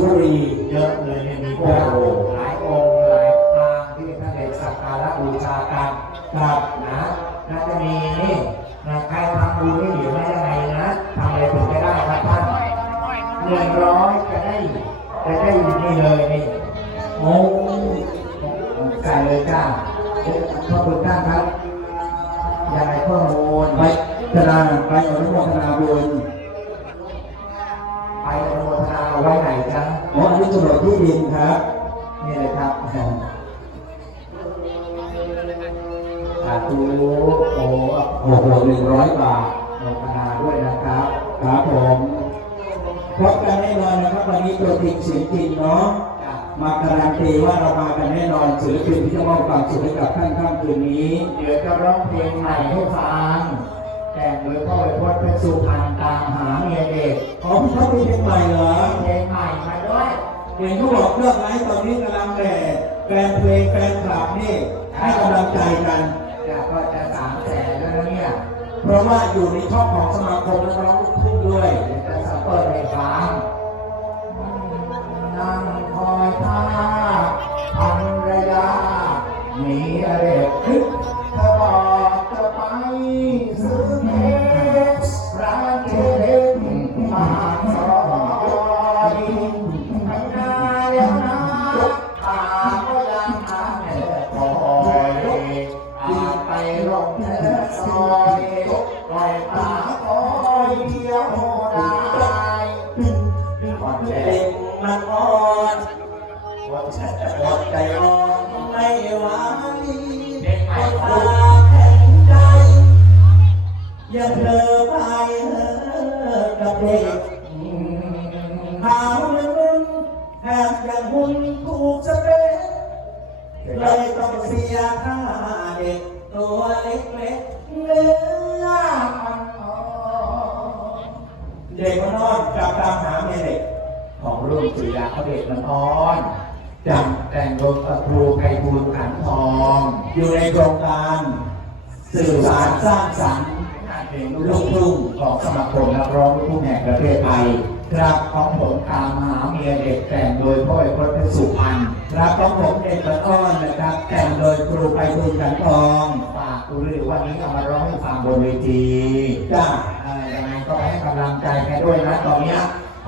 วรีเยอะเลยเนี่ยมีพระหลายองค์หลายปางที่ท่านได้สักการะบูชากันครับนะน่าจะมีนี่นะใครทำบุญนี่หรือไม่ยังไงนะทำอะไรถึงจะได้ครับท่านหนึ่งร้อยจะได้จะได้นี่เลยนี่โอ้ใส่เลยจ้าเอ๊ะขอบคุณท่านครับยังไงข้อมูลไปธนาไปอนุโมทนาบุญ นนี้โฉนดที่ดินครับ นี่เลยครับสาธุโอ้โอ้โหหนึ่งร้อยบาทอนุโมทนาด้วยนะครับ ครับผมพบกันแน่นอนนะครับวันนี้ตัวจริงเสียงจริงเนาะจ้ะมาการันตีว่าเรามากันแน่นอนศิลปินที่จะมอบความสุขให้กับท่านค่ำคืนนี้ เดี๋ยวจะร้องเพลงใหม่ให้ฟังแต่งโดยพ่อไวโพจน์เพชรสุพรรณตามหาเมียเด็กอ๋อพี่เขามีเพลงใหม่เหรอเพลงใหม่มาด้วย เห็นเขาบอกเลือกไลฟ์ตอนนี้กำลังแต่แฟนเพลงแฟนคลับนี่ให้กำลังใจกันจะก็จะสามแสนแล้วนะเนี่ยเพราะว่าอยู่ในช่องของสมาคมนักร้องลูกทุ่งด้วยเดี๋ยวจะสเปิดให้ฟังนั่งคอยท่าพันระยะมีอะไรคิด มันอ่อนหมดใจอ่อนไม่หวเด็กใหม่ตาแข็งใจอย่าเผลอไปเถอะกับเด็กขาวนุ่นแทบอย่างหุ่นถูกสเปรย์เลยต้องเสียค่าเด็กตัวเล็กๆเนื้อมันอ่อนเด็กมันนอนกลับตามหาแม่เด็ก ของรุ่นสุริยาเขาเด็กมันอ่อนจำแต่งโดยครูไพบูลขันทอง อยู่ในโครงการสื่อสารสร้างสรรค์งานเพลงลูกทุ่งของสมาคมนักร้องลูกทุ่งแห่งประเทศไทยครับของผมตามหาเมียเด็กแต่งโดยพ่อไอ้พจน์สุพรรณรับของผมเด็กมันอ้อนนะครับ แต่งโดยครูไปทูลกันทองฝากกูด้วยวันนี้เอามาร้องให้ฟังบนเวทีจ้ายังไงก็ให้กำลังใจแกด้วยนะตอนนี้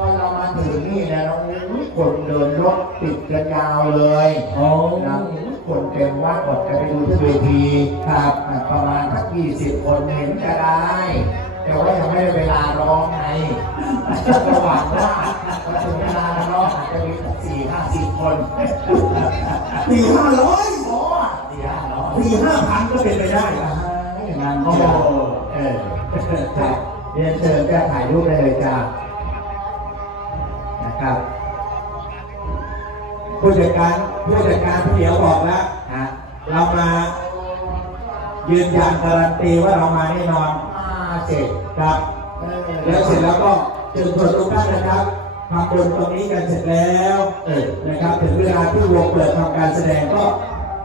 พอเรามาถึงนี่นะเราอุ๊ยคนเดินรถติดกันยาวเลยโอ้นะคนเต็มวัดหมดจะไปดูที่เวทีครับอะประมาณสักยี่สิบคนเห็นจะได้ แต่ว่ายังไม่ได้เวลาร้องไงก็หวังว่าพอถึงเวลาร้องอาจจะมีสักสี่ห้าสิบคนสี่ห้าร้อยโอ้สี่ห้าร้อยสี่ห้าพันก็เป็นไปได้งานก็เออครับเรียนเชิญแก้ถ่ายรูปได้เลยจ้านะ ครับผู้จัดการผู้จัดการพี่เดียวบอกแล้วฮะเรามา ยืนยันการันตีว่าเรามาแน่นอนมาเจ็ดครับเออแล้วเสร็จแล้วก็เชิญชวนทุกท่านนะครับทำบุญตรงนี้กันเสร็จแล้วเออนะครับ ถึงเวลาที่วงเปิดทำการแสดงก็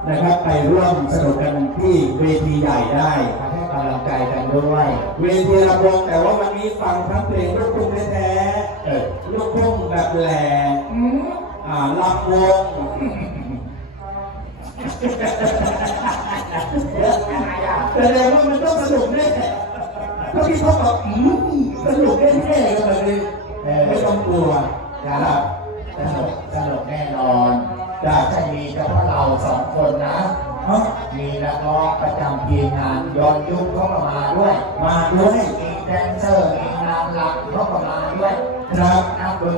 นะครับไปร่วมสนุกกันที่เวทีใหญ่ได้มาให้กำลังใจกันด้วย เวทีลำวงแต่ว่าวันนี้ฟังทั้งเพลงลูกทุ่ง แบบแหล่อ่าลำวงยังไงอะแสดงว่ามันต้องสนุกแน่ถ้าพี่เขาบอกอืมสนุกแน่ๆเลยแบบนี้เออไม่ต้องกลัวนะครับสนุกสนุกแน่นอนจะจะมีเฉพาะเราสองคนนะเนาะมีนักร้องประจำทีมงานย้อนยุคเข้ามาด้วยมาด้วยมีแดนเซอร์มีนางรำเข้ามาด้วยครับนักดน